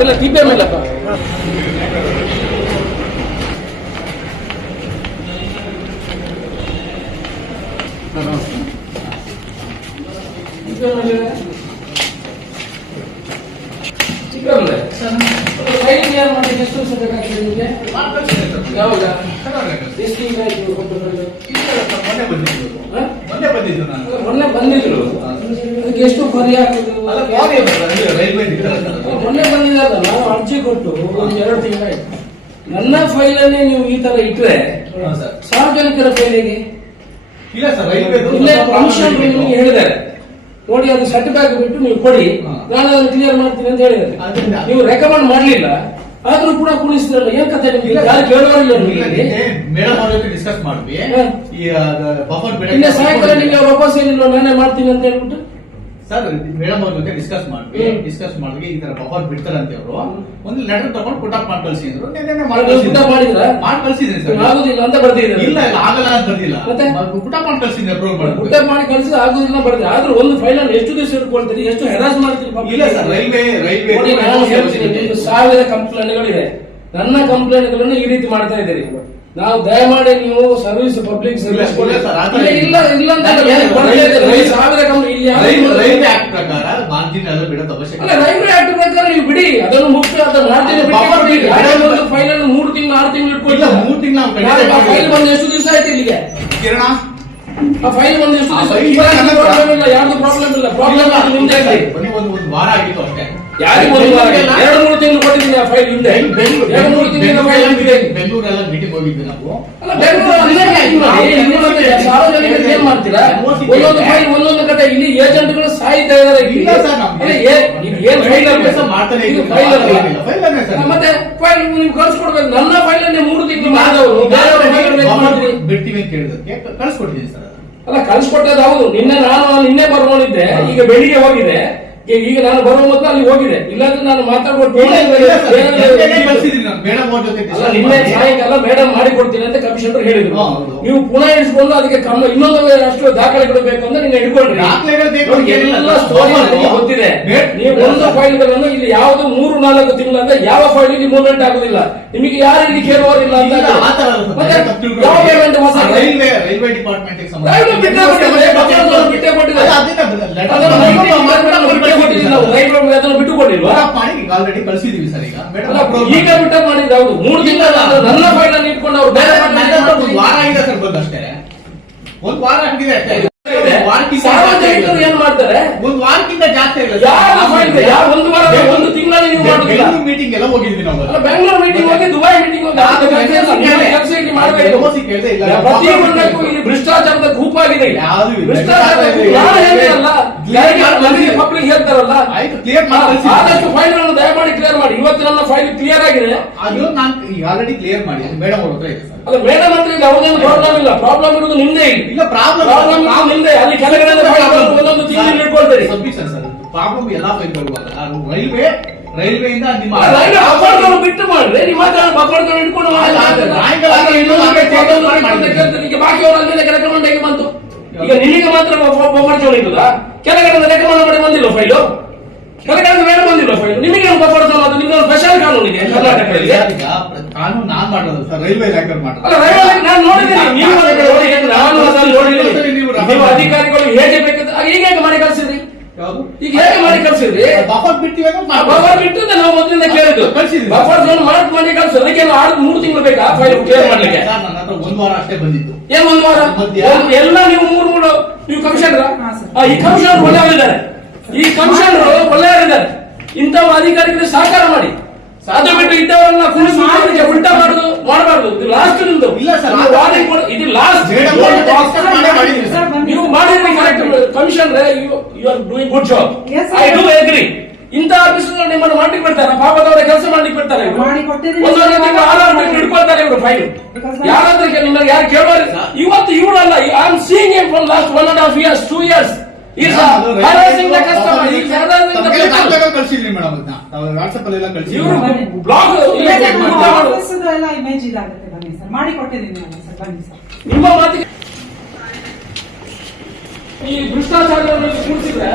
ಇಲ್ಲ ಟಿಪೆ ಮೇಲೆ ಚಿಕ್ಕವರೇ ಫೈಲಿಂಗ್ ಯಾರು ಮಾಡಿದ್ರೆ ಎಷ್ಟು ವರ್ಷ ಬೇಕಾಗ್ತದೆ ನಿಮಗೆ ಯಾವಾಗ ಎಷ್ಟು ಈಗ ಆಯ್ತು ಕೊಟ್ಟದ್ದು? ಹ? ಮೊನ್ನೆ ಬಂದಿದ್ದು ನಾನು. ಮೊನ್ನೆ ಬಂದಿದ್ರು. ಅದಕ್ಕೆ ಎಷ್ಟು ಪರಿಹಾರ. ಮೊನ್ನೆ ಬಂದಿದ್ದಲ್ಲ ನಾನು ಅರ್ಜಿ ಕೊಟ್ಟು ಒಂದು ಎರಡು ತಿಂಗಳಾಯ್ತು ನನ್ನ ಫೈಲನ್ನೇ ನೀವು ಈ ತರ ಇಟ್ರೆ. ಸಾರ್ವಜನಿಕರ ಫೈಲಿಗೆ ಇಲ್ಲ ಸರ್ ರೈಲ್ವೆ ಹೇಳಿದ್ದಾರೆ. ನೋಡಿ ಅದು ಸರ್ಟಿಫಿಕೇಟ್ ಬಿಟ್ಟು ನೀವು ಕೊಡಿ. ನಾನು ಅದನ್ನು ಕ್ಲಿಯರ್ ಮಾಡ್ತೀನಿ ಅಂತ ಹೇಳಿದ್ರೆ ನೀವು ರೆಕಮೆಂಡ್ ಮಾಡಲಿಲ್ಲ. ಆದ್ರೂ ಕೂಡ ಕುಣಿಸಿದ್ರಲ್ಲ ಏನ್ ಕತೆ ನಿಮ್ಗೆ? ಯಾರು ಕೇಳೋರಿಲ್ಲ ಇಲ್ಲ, ನಿಮಗೆ? ನಿನ್ನೆ ಮೇಡಮ್ ಅವ್ರ ಜೊತೆ ಡಿಸ್ಕಸ್ ಮಾಡ್ತೀವಿ ಈ ಬಫರ್ ನಿನ್ನೆ ಸಾಯಂಕಾಲ ನಿಮ್ಗೆ ವಾಪಸ್ ಏನಿಲ್ಲ ನಾನೇ ಮಾಡ್ತೀನಿ ಅಂತ ಹೇಳ್ಬಿಟ್ಟು ಸರ್ ಮೇಡಮ್ ಅವ್ರ ಜೊತೆ ಡಿಸ್ಕಸ್ ಮಾಡ್ವಿ ಡಿಸ್ಕಸ್ ಮಾಡಿದ್ವಿ ಈ ತರ ಬಫರ್ ಬಿಡ್ತಾರಂತೆ ಅವರು ಒಂದು ಲೆಟರ್ ತಗೊಂಡು ಪುಟ್ ಅಪ್ ಮಾಡಿ ಕಳ್ಸಿ ಅಂದ್ರು ಮಾಡ್ ಪುಟ? ಕಳ್ಸಿದ್ದೀನಿ ಸರ್ ಆಗುದಿಲ್ಲ ಅಂತ ಬರ್ತಿದ್ರು ಇಲ್ಲ ಇಲ್ಲ ಆಗಲ್ಲ ಅಂತ ಬರ್ದಿಲ್ಲ. ಮತ್ತೆ? ಪುಟ್ ಮಾಡಿ ಕಳ್ಸಿದ್ದೀನಿ ಅಪ್ರೂವ್ ಮಾಡಿ ಮಾಡಿ ಮಾಡಿ ಕಳಿಸಿ ಆಗುದಿಲ್ಲ ಬರ್ತೀವಿ ಆದ್ರೆ ಒಂದು ಫೈಲ್ ಅಲ್ಲಿ ಎಷ್ಟು ದಿವಸ ಇಟ್ಕೊಳ್ತೀರಿ? ಎಷ್ಟು ಹೆರಾಸ್ ಮಾಡ್ತೀರಿ ಇಲ್ಲ ಸರ್ ರೈಲ್ವೆ ರೈಲ್ವೆ ಸಾವಿರ ಕಂಪ್ಲೇಂಟ್ಗಳಿದೆ ನನ್ನ ಕಂಪ್ಲೇಂಟ್ಗಳನ್ನು ಈ ರೀತಿ ಮಾಡ್ತಾ ಇದ್ದೀರಿ. ನಾವು ದಯಮಾಡಿ ನೀವು ಸರ್ವಿಸ್ ಪಬ್ಲಿಕ್ ಸರ್ವಿಸ್ ಇಲ್ಲ, ಇಲ್ಲ ಅಂತ ಸಾವಿರ ಇಲ್ಲಿ ಪ್ರಕಾರ ಮಾರ್ಜಿನ್ ಎಲ್ಲ ಬಿಡೋದು ಅಲ್ಲ ಅವಶ್ಯಕತೆ ರೈಲ್ವೆ ಆಕ್ಟ್ ಪ್ರಕಾರ ನೀವು ಬಿಡಿ. ಅದನ್ನು ಮುಖ್ಯ ಅದನ್ನು ಮಾಡ್ತೀನಿ ಅದು ಫೈಲ್ ಅನ್ನು ಮೂರು ತಿಂಗಳು ಆರು ತಿಂಗಳು ಇಲ್ಲ ಇಟ್ಕೊಳ್ತೀರಾ ಮೂರ್ ತಿಂಗಳು ಫೈಲ್ ಬಂದು ಎಷ್ಟು ದಿವಸ ಆಯ್ತು ಇಲ್ಲಿಗೆ? ಕಿರಣ? ಆ ಫೈಲ್ ಬಂದು ಎಷ್ಟು ಪ್ರಾಬ್ಲಮ್ ಇಲ್ಲ ಯಾರ್ದು ಪ್ರಾಬ್ಲಮ್ ಇಲ್ಲ ಪ್ರಾಬ್ಲಮ್ ಅದು ಒಂದು ವಾರ ಆಗಿತ್ತು ಅಷ್ಟೇ. ಯಾರಿಗೂ ಒಂದು ವಾರ ಎರಡು ಮೂರು ಬೆಂಗಳೂರೆಲ್ಲ ಹೋಗಿದ್ವಿ ನಾವು. ಸಾರ್ವಜನಿಕರಿಗೆ ಏನ್? ಮಾಡ್ತೀರಾ? ಒಂದೊಂದು ಫೈಲ್ ಒಂದೊಂದು ಕಡೆ ಇಲ್ಲಿ ಏಜೆಂಟ್ಗಳು ಸಾಯ್ತಾ ಇದಾರೆ ಇಲ್ಲ ಸರ್, ಏನ್ ಫೈಲ್. ಮತ್ತೆ ಫೈಲ್ ನೀವು ಕಳ್ಸ್ಕೊಡ್ಬೇಕು. ನನ್ನ ಫೈಲ್ ಅನ್ನೇ ಮೂರು ತಿಂಗಳು ಮಾಡಿದವರು ಬಿಡ್ತೀವಿ ಅಂತ ಕಳ್ಸ್ಕೊಟ್ಟಿದ್ದೀನಿ ಸರ್. ಅಲ್ಲ ಕಳ್ಸಿಕೊಟ್ಟದ್ದು ಹೌದು. ನಿನ್ನೆ ನಾನು ನಿನ್ನೆ ಬರ್ಕೊಂಡಿದ್ದೆ ಈಗ ಬೆಳಿಗ್ಗೆ ಹೋಗಿದೆ. ಈಗ ಈಗ ನಾನು ಬರುವ ಮೊದಲು ಅಲ್ಲಿ ಹೋಗಿದೆ. ಇಲ್ಲಾಂದ್ರೆ ನಾನು ನಾನು ಮೇಡಮ್ ಮಾಡಿಕೊಡ್ತೀನಿ ಅಂತ ಕಮಿಷನರ್ ಹೇಳಿದ್ರು. ನೀವು ಪುನಃ ಇಡ್ಸ್ಕೊಂಡು ಅದಕ್ಕೆ ಕ್ರಮ ಇನ್ನೊಂದು ಅಷ್ಟು ದಾಖಲೆ ಕೊಡಬೇಕು ಅಂತ ನೀವು ಹಿಡ್ಕೊಂಡ್ರಿ. ಗೊತ್ತಿದೆ. ನೀವು ಒಂದು ಫೈಲ್ಗಳನ್ನು ಇಲ್ಲಿ ಯಾವುದು ಮೂರು ನಾಲ್ಕು ಅಂತ ಯಾವ ಫೈಲ್ ಇಲ್ಲಿ ಮೂವ್ಮೆಂಟ್ ಆಗುದಿಲ್ಲ. ನಿಮಗೆ ಯಾರು ಇಲ್ಲಿ ಕೇಳುವವರಿಲ್ಲ ಅಂತ ರೈಲ್ವೆ ರೈಲ್ವೆ ಡಿಪಾರ್ಟ್ಮೆಂಟ್ ರೈಲ್ವೆ ಕೊಟ್ಟಿದ್ದಾರೆ, ಬಫರ್ನವರು ಬಿಟ್ಟೇ ಕೊಟ್ಟಿದ್ದಾರೆ. ಅದನ್ನು ರೈಲ್ವೆ ಬಿಟ್ಟೇ ಅದನ್ನು ಆಲ್ರೆಡಿ ಕಳ್ಸಿದೀವಿ ಸರ್ ಈಗ. ಈಗ ಬಿಟ್ಟ ಮಾಡಿದ್ದು ಹೌದು. ಮೂರು ತಿಂಗಳ ನನ್ನ ಫೈಲ್ ಅನ್ನು ಇಟ್ಕೊಂಡು ಅವ್ರು ಬೇರೆ ಒಂದು ವಾರ ಆಗಿದೆ ಸರ್ ಬಂದು ಒಂದು ವಾರ ಆಗಿದೆ ಅಷ್ಟೇ. ಏನ್ ಮಾಡ್ತಾರೆ? ಒಂದ್ ವಾರಕ್ಕಿಂತ ಜಾಸ್ತಿ ಆಗಿಲ್ಲ ಒಂದು ವಾರ ಮೀಟಿಂಗ್ ಎಲ್ಲ ಹೋಗಿದ್ವಿ ನಾವು. ಬೆಂಗಳೂರು ಮೀಟಿಂಗ್ ಹೋಗಿ ದುಬೈ ಮೀಟಿಂಗ್ ಹೋಗಿ ಮಾಡಬೇಕು. ಪ್ರತಿ ಒಂದಕ್ಕೂ ಇಲ್ಲಿ ಭ್ರಷ್ಟಾಚಾರದ ಗುಂಪಾಗಿದೆ ಮಕ್ಕಳಿಗೆ ಯಾವ್ದು ಹೇಳ್ತಾರಲ್ಲ. ಆದಷ್ಟು ಫೈಲ್ಗಳನ್ನು ದಯಮಾಡಿ ಕ್ಲಿಯರ್ ಮಾಡಿ. ಇವತ್ತು ಫೈಲ್ ಕ್ಲಿಯರ್ ಆಗಿದೆ. ಅದು ನಾನು ಈಗ ಆಲ್ರೆಡಿ ಕ್ಲಿಯರ್ ಮಾಡಿ. ಮೇಡಮ್ ಅವ್ರ ಹತ್ರ ಇದೆ ಸರ್. ಅಲ್ಲ ಮೇಡಮ್ ಹತ್ರ ಇಲ್ಲಿ. ಯಾವುದೇನು ಪ್ರಾಬ್ಲಮ್ ಇಲ್ಲ. ಪ್ರಾಬ್ಲಮ್ ಇರೋದು ನಿಮ್ದೇ ಇಲ್ಲ ಪ್ರಾಬ್ಲಮ್ ಪ್ರಾಬ್ಲಮ್ ನಿಮ್ದೇ ಅಲ್ಲಿ ಕೆಳಗಡೆ ಒಂದೊಂದು ತಿಂಗಳು ಇಟ್ಕೊಳ್ತೀರಿ. Submission sir. ಪ್ರಾಬ್ಲಮ್ ಎಲ್ಲ ಫೈಲ್ ಬರುವಾಗ ರೈಲ್ವೆ ರೈಲ್ವೆಯಿಂದ ನಿಮ್ಮ ಬಿಟ್ಟು ನಿಮ್ಮ ಇಟ್ಕೊಂಡು ಬಾಕಿಯವರು ರೆಕಮೆಂಡ್ ಆಗಿ ಬಂತು. ಈಗ ನಿನಗೆ ಮಾತ್ರ ಬಫರ್ ಜೋನ್ ಇರುದಾ ಕೆಳಗಡೆ ರೆಕಮೆಂಡ್ ಮಾಡಿ ಬಂದಿಲ್ಲ ಫೈಲು ಕೆಳಗಡೆ ಬಂದಿಲ್ಲ ಫೈಲು ನಿಮಗೆ ಅದು ನಿಮ್ಗೆ ಸ್ಪೆಷಲ್ ಕಾನೂನು ಇದೆ ಕರ್ನಾಟಕದಲ್ಲಿ. ಕಾನೂನು ನಾನ್ ಮಾಡೋದು ಸರ್ ರೈಲ್ವೆ ಇಲಾಖೆ ಮಾಡೋದು ಅಲ್ಲ ರೈಲ್ವೆ ನಾನು ನೋಡಿದ್ದೀನಿ. ನೀವು ಅದನ್ನ ನಾನು ಅದನ್ನ ನೋಡಿದ್ದೀನಿ. ನೀವು ನೀವು ಅಧಿಕಾರಿಗಳು ಹೇಗೆ ಆಗ ಈಗ ಹೇಗೆ ಮಾಡಿ ಕಳ್ಸಿದ್ರಿ ಯಾವುದು? ಈಗ ಹೇಗೆ ಮಾಡಿ ಕಳ್ಸಿದ್ರಿ? ಬಫರ್ ಬಿಟ್ಟಿವೆ ಅಂದ್ರೆ ಆ ಮಾಡ್ಬೋದು. ಬಫರ್ ಬಿಟ್ಟು ನಾವು ಮೊದಲಿಂದ ಕೇಳಿದ್ದು. ಕಳ್ಸಿದ್ವಿ. ಬಫರ್ ಜೋನ್ ಮಾರ್ಕ್ ಮಾಡಿ ಕಳ್ಸು ಅದಕ್ಕೆ ಆರು ಮೂರು ತಿಂಗಳು ಬೇಕಾ? ಫೈಲ್ ಕ್ಲಿಯರ್ ಮಾಡ್ಲಿಕ್ಕೆ? ಸರ್, ನನ್ನ ಹತ್ರ ಒಂದ್ ವಾರ ಅಷ್ಟೇ ಬಂದಿತ್ತು. ಏನ್ ಒಂದು ವಾರ? ಎಲ್ಲ ನೀವು ಮೂರು ಮೂರು ನೀವು ಕಮಿಷನರ್? ಈ ಕಮಿಷನರ್ ಒಳ್ಳೆಯವರಿದ್ದಾರೆ. ಈ ಕಮಿಷನರ್ ಒಳ್ಳೆಯವರಿದ್ದಾರೆ. ಅಧಿಕಾರಿಗಳಿಗೆ ಸಹಕಾರ ಮಾಡಿ. ಸಾಧ್ಯ ಬಿಟ್ಟು ಇದ್ದವರನ್ನ ಕುಣಿಸಿ ಅವರಿಗೆ ಉಲ್ಟಾ ಮಾಡುದು ಮಾಡಬಾರ್ದು ಇದು ಲಾಸ್ಟ್ ನಿಮ್ದು ಇಲ್ಲ ಸರ್, ಇದು warning ಕೊಡು- ಇದು ಲಾಸ್ಟ್ ಮೇಡಮ್ ಅವ್ರ ಜೊತೆ discuss ಮಾಡೇ ಮಾಡಿದ್ವಿ ಸರ್. ಸರ್, ಬನ್ನಿ. ನೀವು ಮಾಡಿದ್ರಿ correct commissioner you are doing good job Yes, sir. I do agree ಇಂತ ಆಫೀಸರ್ ನಿಮ್ಮನ್ನು ಮಾಡ್ಲಿಕ್ಕೆ ಬಿಡ್ತಾರೆ ಪಾಪದವರ ಕೆಲಸ ಮಾಡ್ಲಿಕ್ಕೆ ಬಿಡ್ತಾರೆ. ಮಾಡಿ ಕೊಟ್ಟಿದ್ದೀನಿ. ಒಂದೊಂದು ತಿಂಗಳು ಇಟ್ಕೊಳ್ತಾರೆ ಇವರು ಫೈಲ್ ಯಾರಾದ್ರೂ ಕೇಳಿ ಯಾರು ಕೇಳೋರು ಇವತ್ತು ಇವರಲ್ಲ I am seeing him from last one and half years two years ಅಲ್ಲಿ ಮಾಡಿ ಅಲ್ಲ ನಿಮ್ಮ ಮಾತಿಗೆ ಈ ಭ್ರಷ್ಟಾಚಾರವನ್ನು ಕೂಡಿಸಿದ್ರೆ